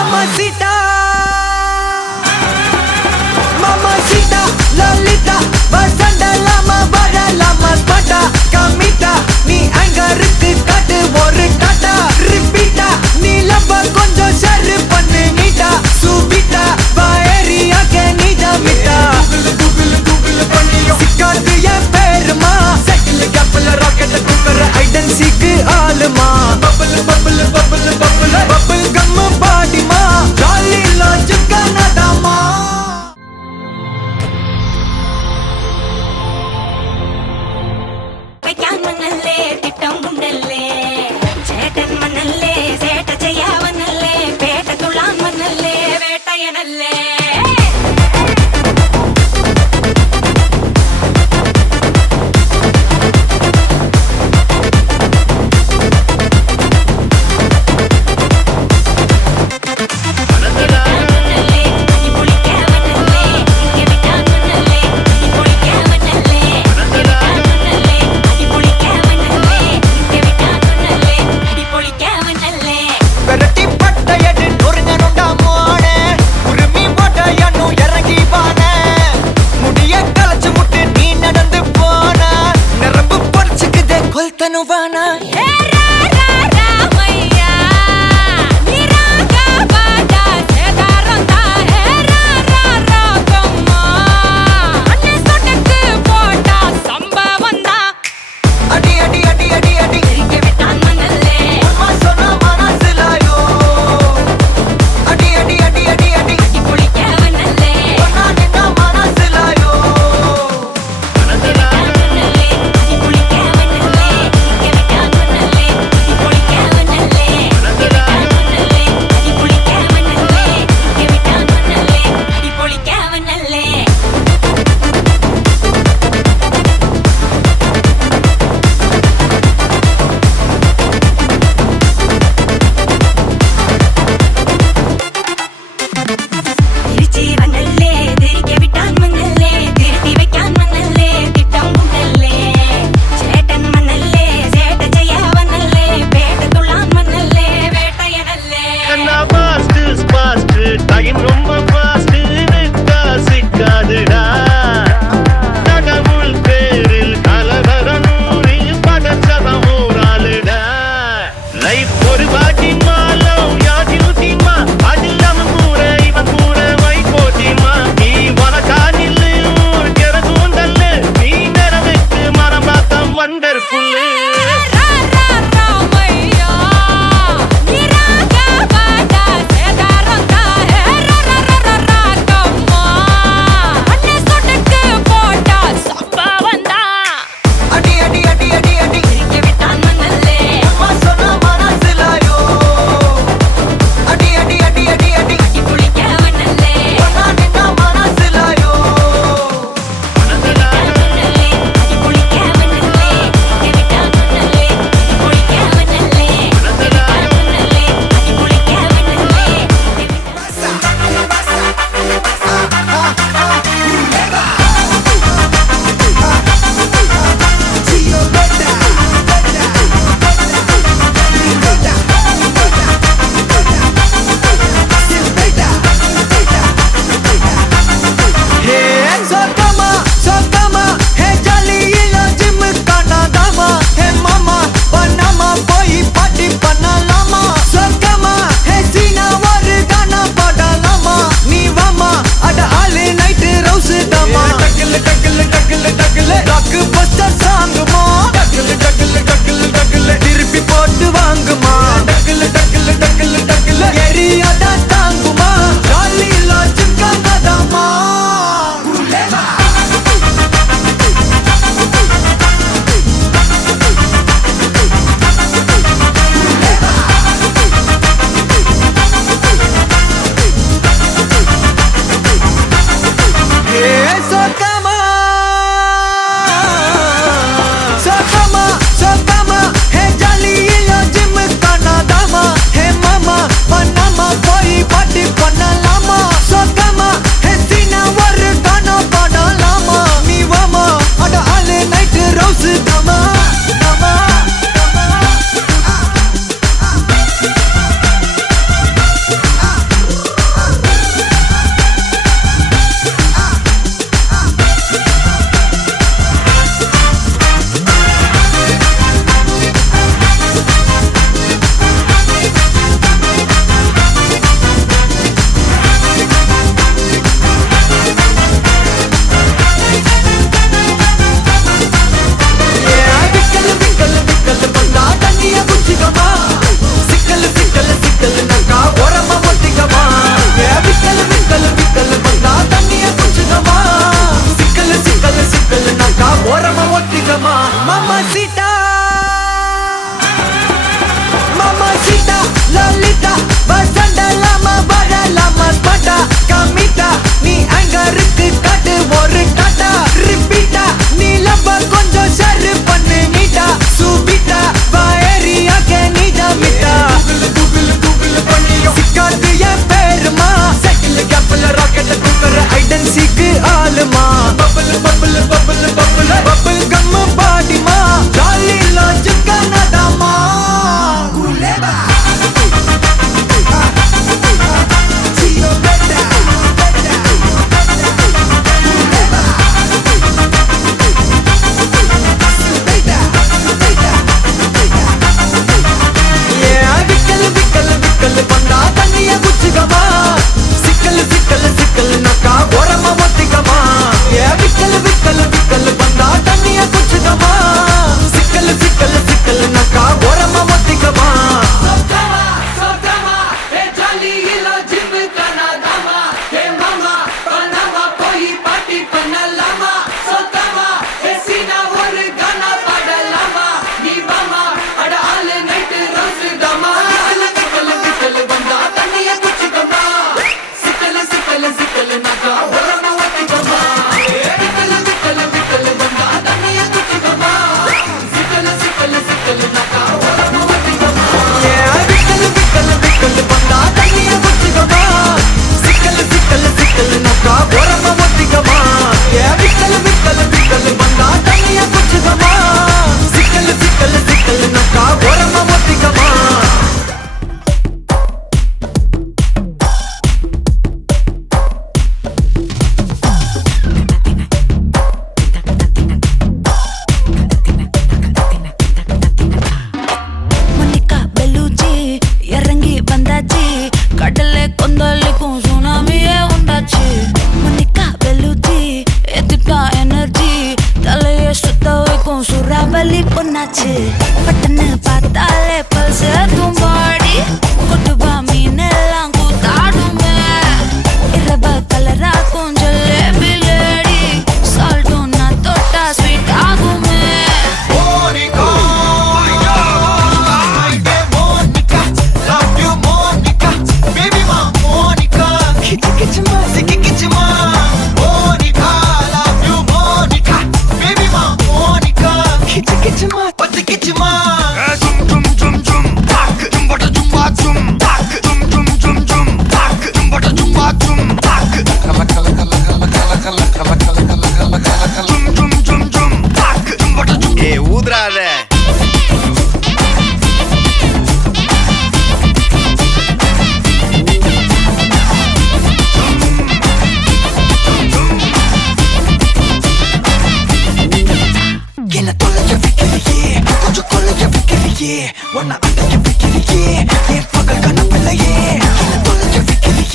Mamacita, mamacita, Lolita, vasanda lama vara lama spata, kamita, நீ அங்கருக்கு காட்டு ஒரு டாடா, ரிப்பீட்டா, நீ லப்ப கொஞ்சம் ஷேர் பண்ணு நீட்டா, சுபிட்டா, வாயரியா கே நீதா மிட்டா, கூகுள் பண்ணியோ, சிக்காது என் பேருமா, சைக்கிள் கேப்ல ராக்கெட் தூக்குற ஐடன் சீக்கு ஆளுமா, bubble bubble bubble bubble bubble gum பாடிமா, ஜாலி லான்ச் கனடாமா.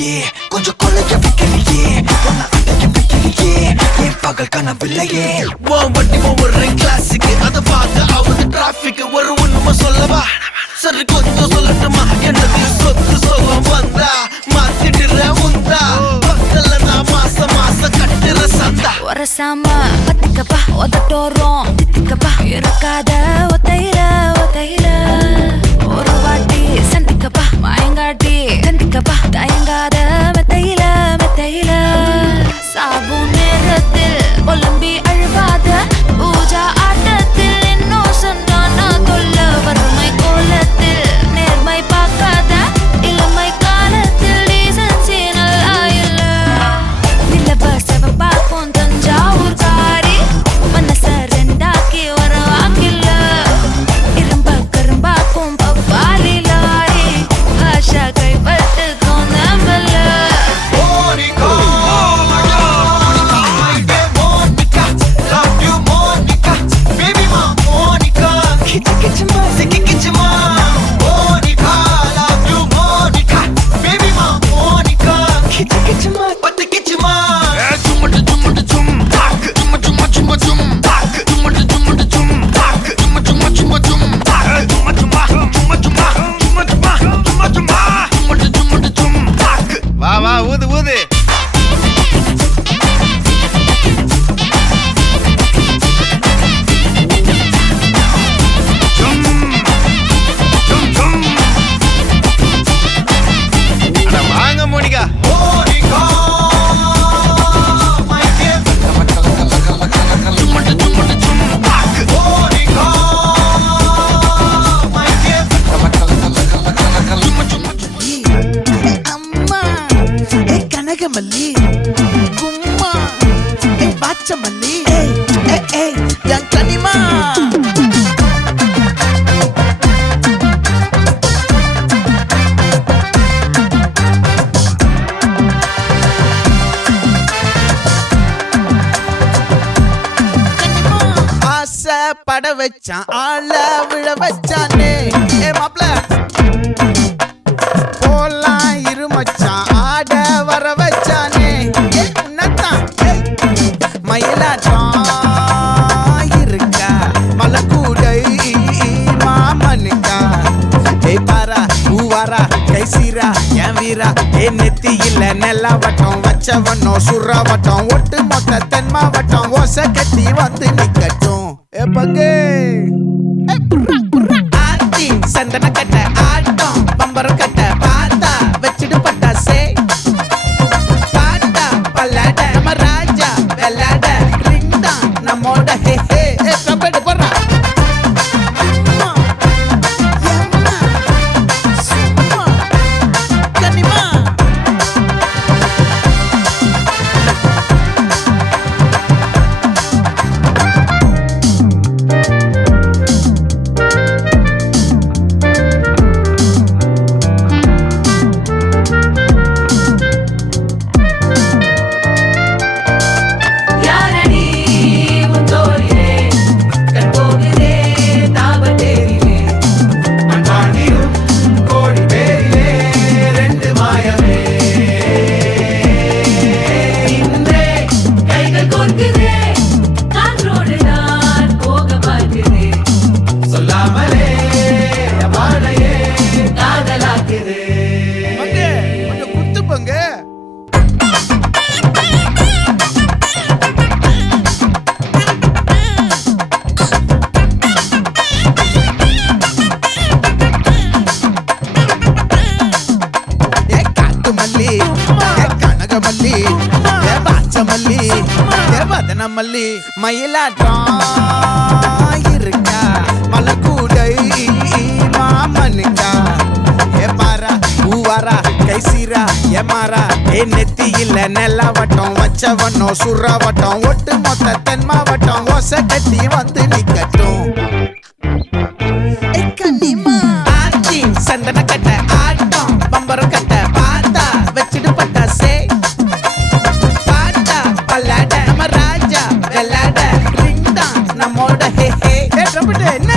வைக்கிறியே கொஞ்சம் கொள்ளைய வைக்கிறியே அடைய வைக்கிறியே என் பகல் கனவில்லையே வண்டி ஒவ்வொரு கிளாஸுக்கு அதை பார்த்து ஆகுது டிராபிக் ஒரு உண்மை சொல்லவா சரி கொஞ்சம் சொல்லட்டுமா என்னது சொத்து சொல்ல வந்தா மாத்திடுற உந்தா பக்கத்துல நான் மாச கட்டுற சந்தா ஒரசாம பத்திக்கப்பா ஒதட்டோரம் தித்திக்கப்பா இருக்காத ஒத்தையில ஒரு வாட்டி சந்திக்கப்பா மாயங்காட்டி கண்டிக்கப்பா தயங்காத மெத்தையில சாபு நேரத்தில் ஒலம்பி அழுவாத பூஜா ஆட்டத்தில் இன்னும் சொன்னா தொல்ல வறுமை கோலத்தில் நேர்மை பார்க்காத இளமை காலத்தில் டீசன்சி நல்லா இல்ல நிலவ செவப்பாக்கும் தஞ்சாவூர் காரி மனச ரெண்டாக்கி வர வாக்கில்ல இரும்ப கரும்பாக்கும் பப்பாலி லாரி ஆஷா கைப்பட்டுக்கும் நம்பல வா ஊது ஊது வாங்க மோனிகா அம்மா ஏ கனகமல்லி கும்மா ஏ பாச்சமல்லி ஏய் என் கனிமா ஆசை பட வச்சான் ஆள விழ வச்சானே ஏ மாப்ள போலாம் இருமச்சான் ஆட வர வச்சானே உன்னத்தான் மயிலாட்டம் இருக்கா மலக்கூடை மாமனுக்கா பாரா பூவாரா கைசீரா என் வீரா என் நெத்தி இல்ல நெல்லாவட்டம் வச்சவண்ணம் சுறாவட்டம் ஒட்டு மொத்த தென் மாவட்டம் ஓசை கட்டி வந்து நிக்கட்டும் பங்கு ஆத்தி சந்தன கட்ட ஆட்டம் பம்பரம் கட்ட பார்த்தா வச்சிடு பட்டாசே பாட்டா பல்லாட நம்ம ராஜா வெள்ளாட ரிங் தான் நம்மோட ஹே ஹே கபடி போடுறா கனிமா மல்லி மயிலாட்டம் இருக்கா மலக்கூடை மாமனுக்கா பாரா பூவாரா கைசீரா ஏமாறா நெத்தி இல்ல நெல்லாவட்டம் வச்சவண்ணம் சுறாவட்டம் ஒட்டு மொத்த தென் மாவட்டம் ஓசை கட்டி வந்து நிக்கட்டும் சந்தன கட்ட ஆட்டம் பம்பரம் கட்ட பார்த்தா வச்சிடு பட்டாசே பாட்டா பல்லாட நம்ம ராஜா வெள்ளாட ரிங் தான் நம்மோட ஹே ஹே என்ன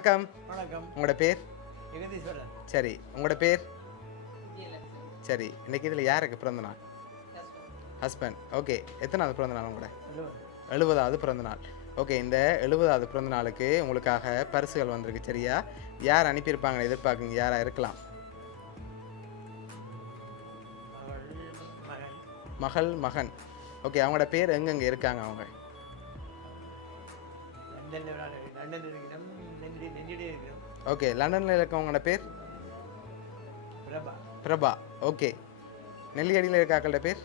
வணக்கம். வணக்கம். உங்களோட பேர்? ஜெகதீஸ்வரன். சரி, உங்களோட பேர்? சரி, இன்னைக்கு இதில் யாருக்கு பிறந்த நாள்? ஹஸ்பண்ட். ஓகே, எத்தனாவது பிறந்த நாள் உங்களோட? 70வது பிறந்த நாள். ஓகே, இந்த 70வது பிறந்த நாளுக்கு உங்களுக்காக பரிசுகள் வந்திருக்கு. சரியா? யார் அனுப்பியிருப்பாங்கன்னு எதிர்பார்க்குங்க? யாராக இருக்கலாம்? மகள், மகன். ஓகே, அவங்களோட பேர் எங்கெங்கே இருக்காங்க? அவங்க ஓகே, லண்டனில் இருக்கவங்களோட பேர்? பிரபா. பிரபா. ஓகே, நெல்லியடியில் இருக்காக்களோட பேர்?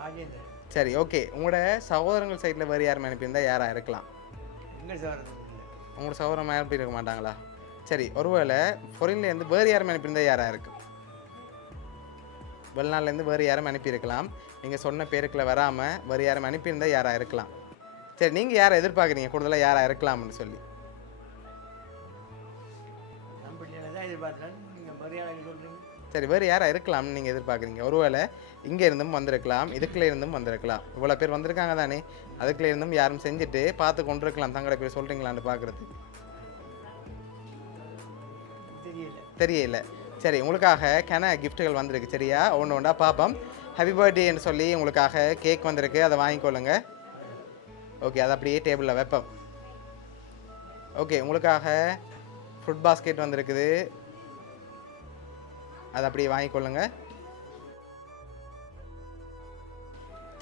ராஜேந்திரன். சரி, ஓகே. உங்களோட சகோதரங்கள் சைடில் வேறு யாரும் அனுப்பியிருந்தால் யாராக இருக்கலாம்? எங்கள் சகோதரன் உங்களோட சகோதரம் அனுப்பியிருக்க மாட்டாங்களா? சரி, ஒருவேளை ஃபாரின்லேருந்து வேறு யாரும் அனுப்பியிருந்தால் யாராக இருக்கும்? வெளிநாட்டிலேருந்து வேறு யாரும் அனுப்பியிருக்கலாம். நீங்கள் சொன்ன பேருக்குள்ள வராமல் வேறு யாரும் அனுப்பியிருந்தால் யாராக இருக்கலாம்? சரி, நீங்கள் யாரை எதிர்பார்க்குறீங்க கூடுதலாக யாராக இருக்கலாம்னு சொல்லி? தான் எதிர்பார்த்தேன். நீங்கள் மரியாதை சொல்கிறீங்க. சரி, வேறு யாராக இருக்கலாம்னு நீங்கள் எதிர்பார்க்குறீங்க? ஒருவேளை இங்கே இருந்தும் வந்திருக்கலாம், இதுக்குள்ளே இருந்தும் வந்திருக்கலாம். இவ்வளோ பேர் வந்திருக்காங்க தானே, அதுக்குள்ளே இருந்தும் யாரும் செஞ்சுட்டு பார்த்து கொண்டு இருக்கலாம். தங்களோட பேர் சொல்கிறீங்களான்னு பார்க்குறது தெரியல. சரி, உங்களுக்காக கிஃப்ட்டுகள் வந்திருக்கு. சரியா? ஒன்று ஒன்றா பார்ப்போம். ஹாப்பி பர்த்டேன்னு சொல்லி உங்களுக்காக கேக் வந்திருக்கு, அதை வாங்கிக்கொள்ளுங்க. ஓகே, அதை அப்படியே டேபிளில் வைப்போம். ஓகே, உங்களுக்காக ஃப்ரூட் பாஸ்கெட் வந்திருக்குது, அதை அப்படியே வாங்கிக்கொள்ளுங்க.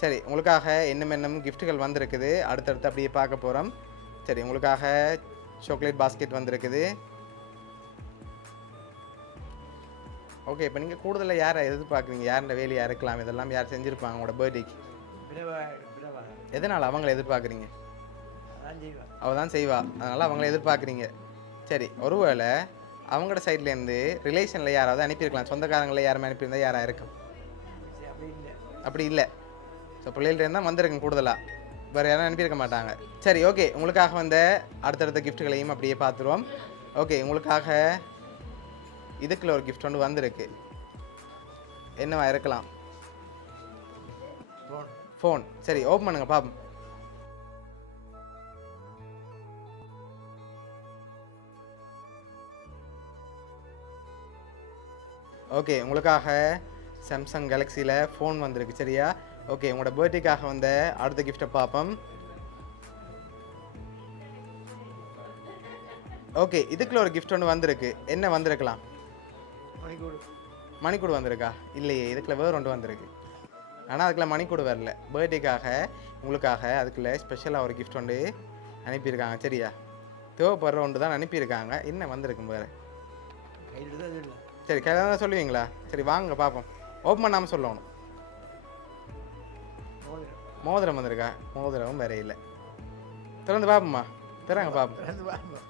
சரி, உங்களுக்காக இன்னும் கிஃப்ட்டுகள் வந்திருக்குது, அடுத்தடுத்து அப்படியே பார்க்க போகிறோம். சரி, உங்களுக்காக சாக்லேட் பாஸ்கெட் வந்திருக்குது. ஓகே, இப்போ நீங்கள் கூடுதலாக யாரை எதிர்பார்க்குறீங்க? யாருன்ற வேலையாக இருக்கலாம், இதெல்லாம் யார் செஞ்சுருப்பாங்க உங்களோட பர்த்டேக்கு? எதனால் அவங்கள எதிர்பார்க்குறீங்க? அவள் தான் செய்வா, அதனால் அவங்கள எதிர்பார்க்குறீங்க. சரி, ஒருவேளை அவங்களோட சைட்லேருந்து ரிலேஷனில் யாராவது அனுப்பியிருக்கலாம், சொந்தக்காரங்களில் யாருமே அனுப்பியிருந்தால் யாராக இருக்கும்? அப்படி இல்லை. ஸோ பிள்ளைகள்டேருந்து தான் வந்திருக்குங்க கூடுதலாக, வேறு யாரும் அனுப்பியிருக்க மாட்டாங்க. சரி, ஓகே. உங்களுக்காக வந்த அடுத்தடுத்த கிஃப்ட்டுகளையும் அப்படியே பார்த்துருவோம். ஓகே, உங்களுக்காக இதுக்குள்ள ஒரு கிஃப்ட் ஒன்று வந்திருக்கு. என்னவா இருக்கலாம்? ஃபோன். சரி, ஓப்பன் பண்ணுங்க பாப்போம். ஓகே, உங்களுக்காக சாம்சங் கேலக்ஸியில் ஃபோன் வந்திருக்கு. சரியா? ஓகே, உங்களோட பர்த்டேக்காக வந்த அடுத்த கிஃப்ட்டை பார்ப்போம். ஓகே, இதுக்குள்ள ஒரு கிஃப்ட் ஒன்று வந்திருக்கு. என்ன வந்திருக்கலாம்? மணிக்கூடு வந்திருக்கா? இல்லையே, இதுக்குள்ள வேறு ஒன்று வந்திருக்கு. ஆனால் அதுக்குள்ள மணிக்கூடு வரல. பர்த்டேக்காக உங்களுக்காக அதுக்குள்ள ஸ்பெஷலாக ஒரு கிஃப்ட் ஒன்று அனுப்பியிருக்காங்க. சரியா? தேவைப்படுற ஒன்று தான் அனுப்பியிருக்காங்க. என்ன வந்திருக்கும் வேறு? சரி, கையில் தான் சொல்லுவீங்களா? சரி, வாங்க பார்ப்போம். ஓப்பன் பண்ணாமல் சொல்லணும். மோதிரம் வந்திருக்கா? மோதிரமும் வேற இல்லை. திறந்து பார்ப்போம்மா. திறங்க பார்ப்போம்.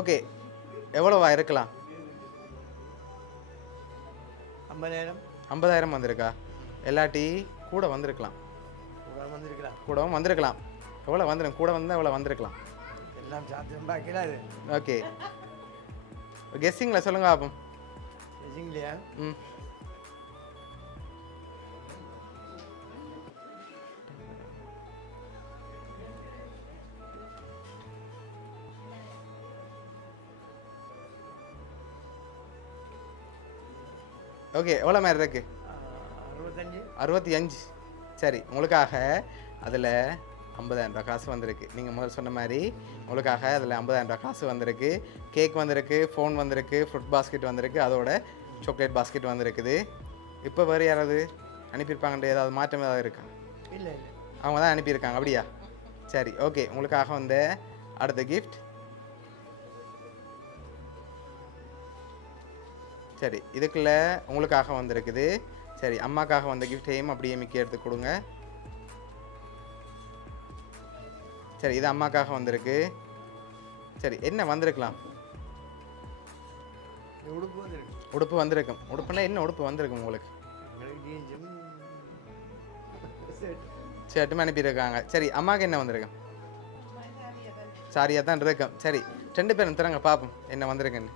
ஓகே, எவ்வளோவா இருக்கலாம்? 50,000 வந்திருக்கா? எல்லாட்டி கூட வந்திருக்கலாம். கூடவும் வந்திருக்கலாம். எவ்வளோ வந்துடும்? கூட வந்தால் எவ்வளோ வந்திருக்கலாம்? எல்லாம் சாத்தியம் பார்க்கல. ஓகே, கெஸ்ஸிங்கில் சொல்லுங்க பாப்போம். கெஸ்ஸிங்லையா? ம். ஓகே, எவ்வளோ மாதிரி இருக்கு? 65. சரி, உங்களுக்காக அதில் 50,000 ரூபா காசு வந்திருக்கு. நீங்கள் முதல்ல சொன்ன மாதிரி உங்களுக்காக அதில் 50,000 ரூபா காசு வந்திருக்கு. கேக் வந்திருக்கு, ஃபோன் வந்திருக்கு, ஃப்ரூட் பாஸ்கெட் வந்திருக்கு, அதோட சாக்லேட் பாஸ்கெட் வந்திருக்குது. இப்போ வேறு யாராவது அனுப்பியிருப்பாங்கன்ற ஏதாவது மாற்றம் ஏதாவது இருக்கா? இல்லை, அவங்க தான் அனுப்பியிருக்காங்க. அப்படியா? சரி, ஓகே. உங்களுக்காக வந்த அடுத்த கிஃப்ட். சரி, இதுக்குள்ள உங்களுக்காக வந்திருக்குது. சரி, அம்மாக்காக வந்த கிஃப்டையும் அப்படியே மிக்கி எடுத்து கொடுங்க. சரி, இது அம்மாக்காக வந்திருக்கு. சரி, என்ன வந்திருக்கலாம்? உடுப்பு வந்திருக்கும். உடுப்புனா என்ன உடுப்பு வந்திருக்கும் உங்களுக்கு? ஷர்ட்டுமே அனுப்பியிருக்காங்க. சரி, அம்மாவுக்கு என்ன வந்திருக்கும்? சாரியாக தான் இருக்கும். சரி, 2 பேரும் தரங்க பார்ப்போம் என்ன வந்திருக்குன்னு.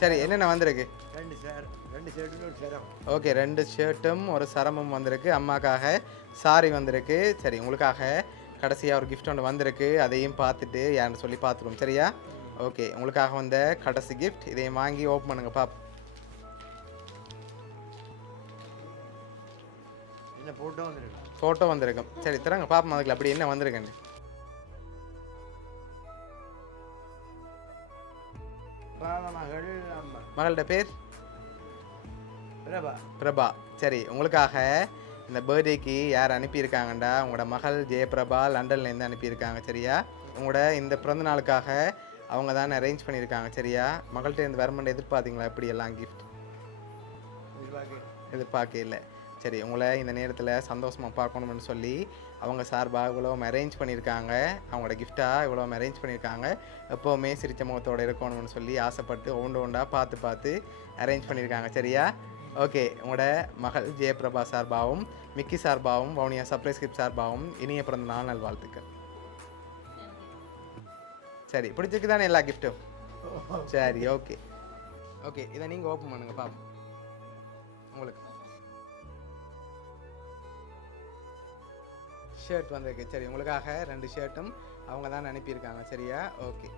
சரி என்னென்ன வந்திருக்கு? 2 ஷர்ட்டு ஒரு சரம். ஓகே 2 ஷர்ட்டும் ஒரு சரமும் வந்திருக்கு. அம்மாக்காக சாரி வந்திருக்கு. சரி உங்களுக்காக கடைசியாக ஒரு கிஃப்ட் ஒன்று வந்திருக்கு. அதையும் பார்த்துட்டு யாருன்னு சொல்லி பார்த்துருவோம் சரியா? ஓகே உங்களுக்காக வந்த கடைசி கிஃப்ட் இதையும் வாங்கி ஓப்பன் பண்ணுங்க பாப். என்ன ஃபோட்டோ வந்துருக்கு. ஃபோட்டோ வந்திருக்கும். சரி தரங்க பாப்போம் அதுக்குள்ள அப்படி என்ன வந்திருக்குன்னு. மகள் அம்மா மகளோட பேர் பிரபா. பிரபா. சரி உங்களுக்காக இந்த பர்த்டேக்கு யார் அனுப்பியிருக்காங்கண்டா உங்களோட மகள் ஜெயபிரபா லண்டன்லேருந்து அனுப்பியிருக்காங்க சரியா? உங்களோட இந்த பிறந்த நாளுக்காக அவங்க தான் அரேஞ்ச் பண்ணியிருக்காங்க சரியா? மகள்கிட்ட இருந்து வரமெண்ட் எதிர்பார்த்தீங்களா இப்படி எல்லாம் கிஃப்ட்? எதிர்பார்க்க இல்லை. சரி உங்களை இந்த நேரத்தில் சந்தோஷமாக பார்க்கணும்னு சொல்லி அவங்க சார்பாக இவ்வளோ அரேஞ்ச் பண்ணியிருக்காங்க. அவங்களோட கிஃப்டாக இவ்வளோ அரேஞ்ச் பண்ணியிருக்காங்க. எப்போவுமே சிரிச்ச முகத்தோடு இருக்கணும்னு சொல்லி ஆசைப்பட்டு ஒன்றா பார்த்து அரேஞ்ச் பண்ணியிருக்காங்க சரியா? ஓகே உங்களோட மகள் ஜெயபிரபா சார்பாகவும் மிக்கி சார்பாகவும் வவுனியா சர்ப்ரைஸ் கிஃப்ட் சார்பாகவும் இனிய பிறந்த நாள் நல்வாழ்த்துக்கள். சரி பிடிச்சிருக்கு தானே எல்லா கிஃப்ட்டும்? சரி ஓகே ஓகே இதை நீங்கள் ஓப்பன் பண்ணுங்க பாப்போம். உங்களுக்கு ஷர்ட் வந்திருக்கு. சரி உங்களுக்காக 2 ஷர்ட்டும் அவங்க தான் அனுப்பியிருக்காங்க சரியா? ஓகே